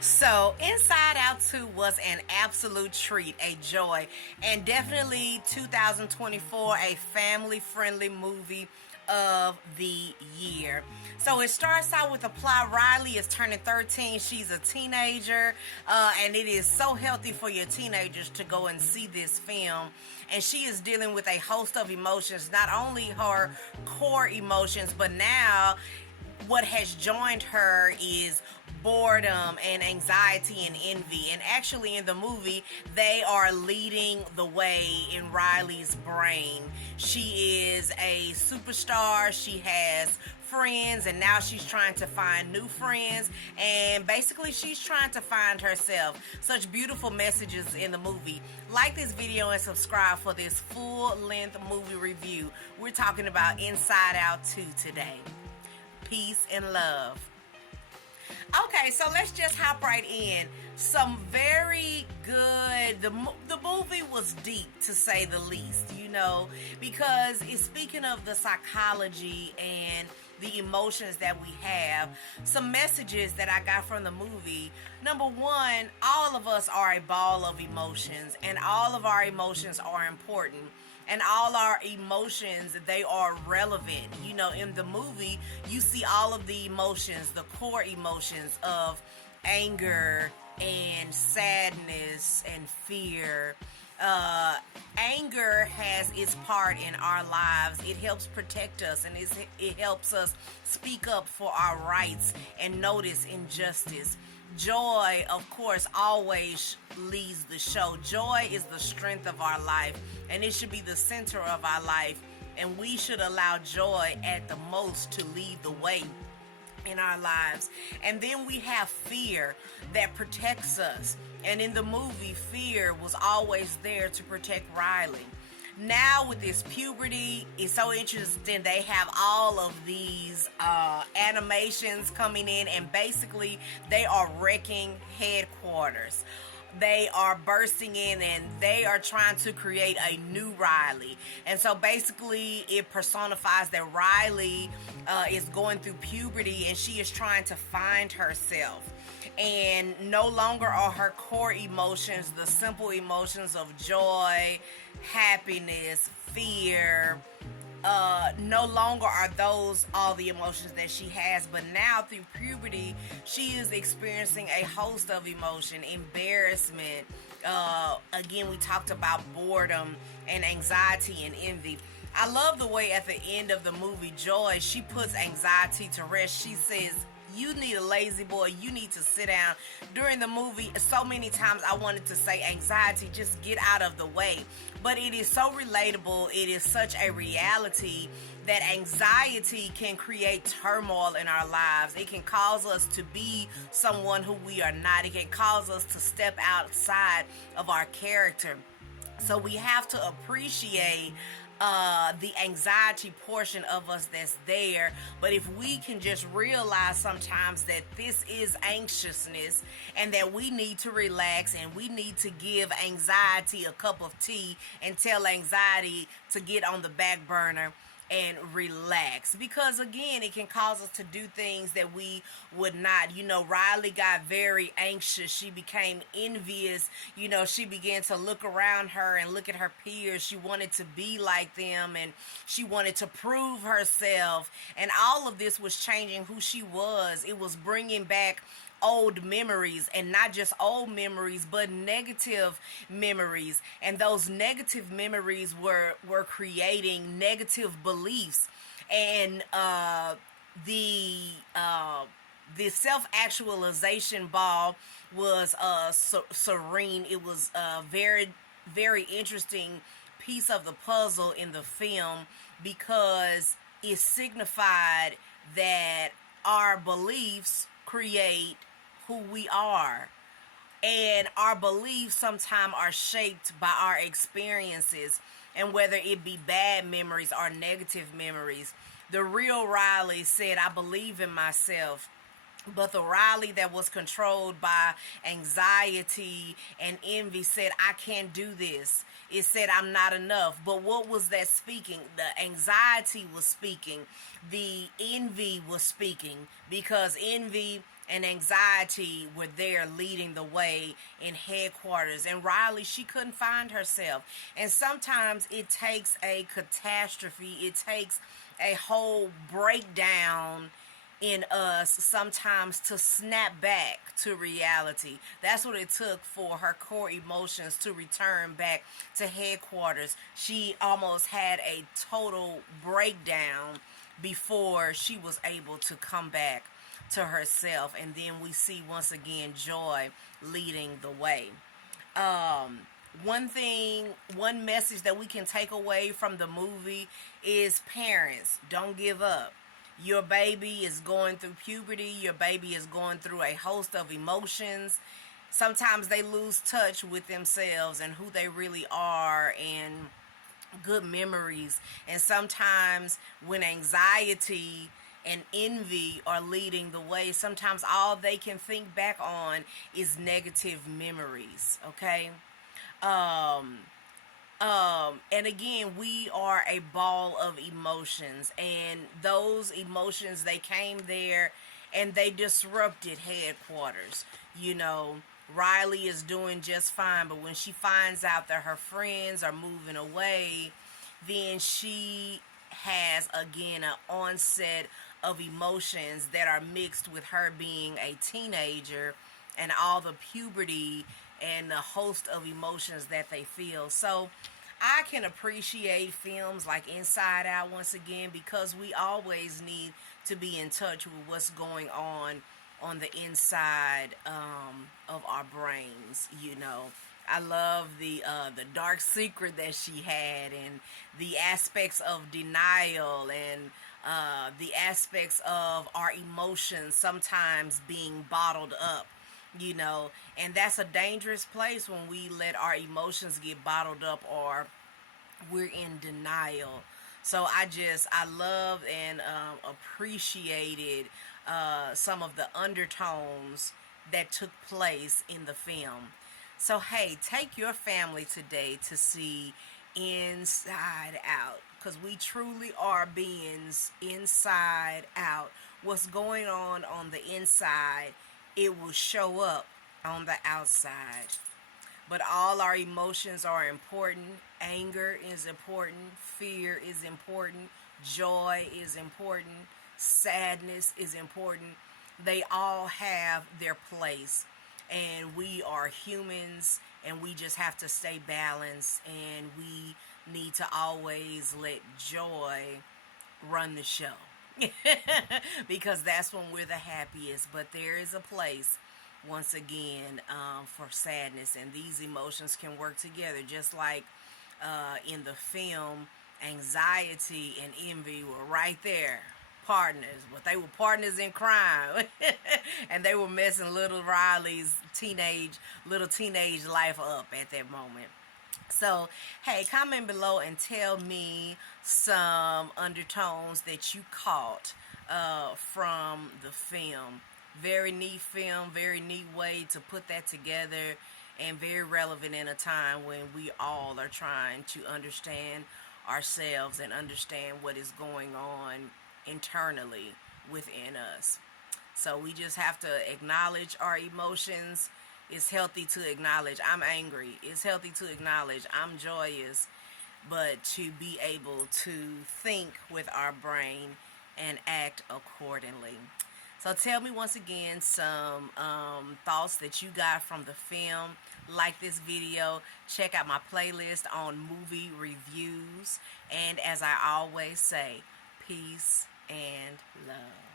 So, Inside Out 2 was an absolute treat, a joy, and definitely 2024 a family friendly movie of the year. So, it starts out with the plot. Riley is turning 13. She's a teenager, and it is so healthy for your teenagers to go and see this film. And she is dealing with a host of emotions, not only her core emotions, but now what has joined her is boredom and anxiety and envy. And actually, in the movie, they are leading the way in Riley's brain. She is a superstar, she has friends, and now she's trying to find new friends, and basically she's trying to find herself. Such beautiful messages in the movie. Like this video and subscribe for this full-length movie review. We're talking about Inside Out 2 today. Peace and love. Okay, so let's just hop right in. Some very good. The movie was deep, to say the least, because it's speaking of the psychology and the emotions that we have. Some messages that I got from the movie. Number one, all of us are a ball of emotions, and all of our emotions are important. And all our emotions, they are relevant. In the movie, you see all of the emotions, the core emotions of anger and sadness and fear. Anger has its part in our lives. It helps protect us, and it helps us speak up for our rights and notice injustice. Joy, of course, always leads the show. Joy is the strength of our life, and it should be the center of our life, and we should allow joy at the most to lead the way in our lives. And then we have fear that protects us, and in the movie, fear was always there to protect Riley. Now with this puberty, it's so interesting. They have all of these animations coming in, and basically they are wrecking headquarters. They are bursting in, and they are trying to create a new Riley. And so basically it personifies that Riley is going through puberty, and she is trying to find herself. And no longer are her core emotions the simple emotions of joy, happiness, fear. No longer are those all the emotions that she has, but now through puberty, she is experiencing a host of emotion, embarrassment. Again, we talked about boredom and anxiety and envy. I love the way at the end of the movie, Joy, she puts anxiety to rest. She says, you need a lazy boy, you need to sit down. During the movie, so many times I wanted to say, anxiety, just get out of the way. But it is so relatable, it is such a reality that anxiety can create turmoil in our lives. It can cause us to be someone who we are not. It can cause us to step outside of our character. So we have to appreciate the anxiety portion of us that's there. But if we can just realize sometimes that this is anxiousness, and that we need to relax, and we need to give anxiety a cup of tea and tell anxiety to get on the back burner and relax, because again, it can cause us to do things that we would not. Riley got very anxious. She became envious. She began to look around her and look at her peers. She wanted to be like them, and she wanted to prove herself, and all of this was changing who she was. It was bringing back old memories, and not just old memories, but negative memories. And those negative memories were creating negative beliefs. And the self-actualization ball was serene. It was a very, very interesting piece of the puzzle in the film, because it signified that our beliefs create who we are, and our beliefs sometimes are shaped by our experiences, and whether it be bad memories or negative memories. The real Riley said, I believe in myself. But the Riley that was controlled by anxiety and envy said, I can't do this. It said, I'm not enough. But what was that speaking? The anxiety was speaking. The envy was speaking, because envy and anxiety were there leading the way in headquarters. And Riley, she couldn't find herself. And sometimes it takes a catastrophe, it takes a whole breakdown in us sometimes to snap back to reality. That's what it took for her core emotions to return back to headquarters. She almost had a total breakdown before she was able to come back to herself. And then we see once again Joy leading the way. One message that we can take away from the movie is, parents, don't give up. Your baby is going through puberty. Your baby is going through a host of emotions. Sometimes they lose touch with themselves and who they really are and good memories. And sometimes when anxiety and envy are leading the way, sometimes all they can think back on is negative memories, okay? And again, we are a ball of emotions, and those emotions, they came there and they disrupted headquarters. You know, Riley is doing just fine, but when she finds out that her friends are moving away, then she has again an onset of emotions that are mixed with her being a teenager and all the puberty and the host of emotions that they feel. So I can appreciate films like Inside Out once again, because we always need to be in touch with what's going on the inside of our brains. You know, I love the dark secret that she had, and the aspects of denial, and the aspects of our emotions sometimes being bottled up. You know, and that's a dangerous place when we let our emotions get bottled up or we're in denial. So I love and appreciated some of the undertones that took place in the film. So hey, take your family today to see Inside Out, because we truly are beings inside out. What's going on the inside, it will show up on the outside. But all our emotions are important. Anger is important. Fear is important. Joy is important. Sadness is important. They all have their place. And we are humans, and we just have to stay balanced. And we need to always let joy run the show. Because that's when we're the happiest. But there is a place, once again, for sadness, and these emotions can work together, just like in the film, anxiety and envy were right there, partners, but they were partners in crime. And they were messing little Riley's little teenage life up at that moment. So, hey, comment below and tell me some undertones that you caught from the film. Very neat film, very neat way to put that together, and very relevant in a time when we all are trying to understand ourselves and understand what is going on internally within us. So we just have to acknowledge our emotions. It's healthy to acknowledge I'm angry. It's healthy to acknowledge I'm joyous. But to be able to think with our brain and act accordingly. So tell me once again some thoughts that you got from the film. Like this video. Check out my playlist on movie reviews. And as I always say, peace and love.